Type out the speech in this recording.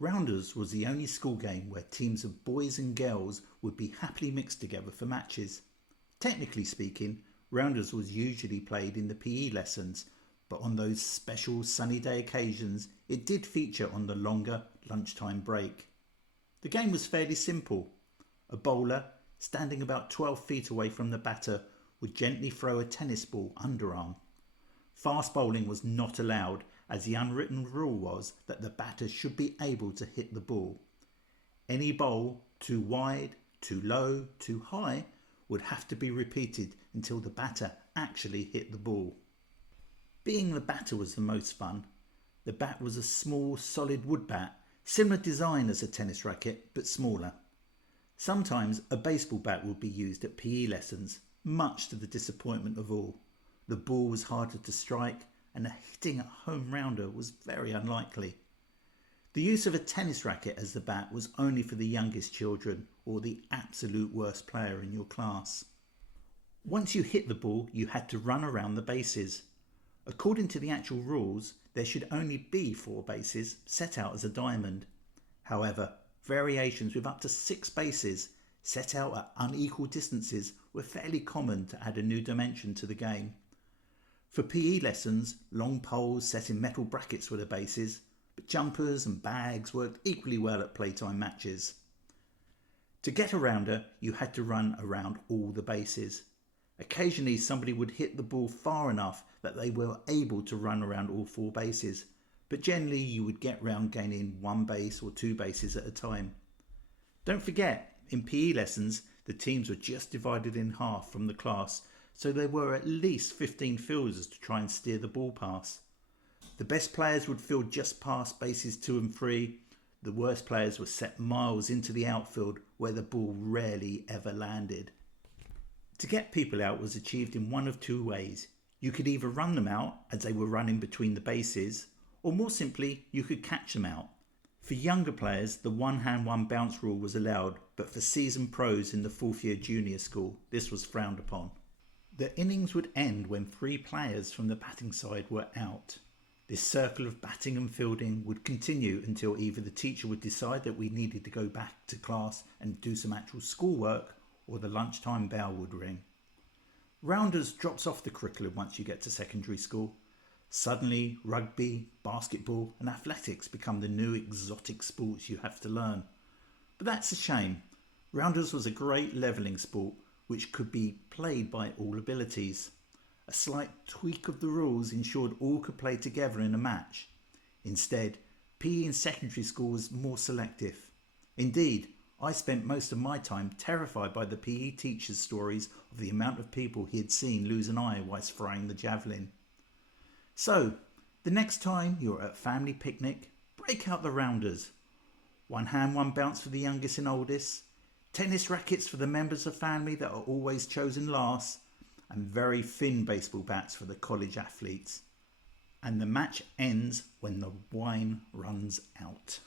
Rounders was the only school game where teams of boys and girls would be happily mixed together for matches. Technically speaking, Rounders was usually played in the PE lessons, but on those special sunny day occasions it did feature on the longer lunchtime break. The game was fairly simple. A bowler, standing about 12 feet away from the batter, would gently throw a tennis ball underarm. Fast bowling was not allowed, as the unwritten rule was that the batter should be able to hit the ball. Any bowl, too wide, too low, too high, would have to be repeated until the batter actually hit the ball. Being the batter was the most fun. The bat was a small, solid wood bat, similar design as a tennis racket, but smaller. Sometimes a baseball bat would be used at PE lessons, much to the disappointment of all. The ball was harder to strike, and a hitting a home rounder was very unlikely. The use of a tennis racket as the bat was only for the youngest children or the absolute worst player in your class. Once you hit the ball, you had to run around the bases. According to the actual rules, there should only be 4 bases set out as a diamond. However, variations with up to 6 bases set out at unequal distances were fairly common to add a new dimension to the game. For PE lessons, long poles set in metal brackets were the bases, but jumpers and bags worked equally well at playtime matches. To get a rounder, you had to run around all the bases. Occasionally somebody would hit the ball far enough that they were able to run around all 4 bases, but generally you would get round gaining 1 base or 2 bases at a time. Don't forget, in PE lessons, the teams were just divided in half from the class, so there were at least 15 fielders to try and steer the ball pass. The best players would field just past bases 2 and 3. The worst players were set miles into the outfield where the ball rarely ever landed. To get people out was achieved in one of 2 ways. You could either run them out as they were running between the bases, or more simply, you could catch them out. For younger players, the one hand one bounce rule was allowed, but for seasoned pros in the 4th year junior school, this was frowned upon. The innings would end when 3 players from the batting side were out. This circle of batting and fielding would continue until either the teacher would decide that we needed to go back to class and do some actual schoolwork, or the lunchtime bell would ring. Rounders drops off the curriculum once you get to secondary school. Suddenly, rugby, basketball and athletics become the new exotic sports you have to learn. But that's a shame. Rounders was a great levelling sport which could be played by all abilities. A slight tweak of the rules ensured all could play together in a match. Instead, PE in secondary school was more selective. Indeed, I spent most of my time terrified by the PE teacher's stories of the amount of people he had seen lose an eye whilst throwing the javelin. So, the next time you're at a family picnic, break out the rounders. One hand, one bounce for the youngest and oldest, tennis rackets for the members of family that are always chosen last, and very thin baseball bats for the college athletes. And the match ends when the wine runs out.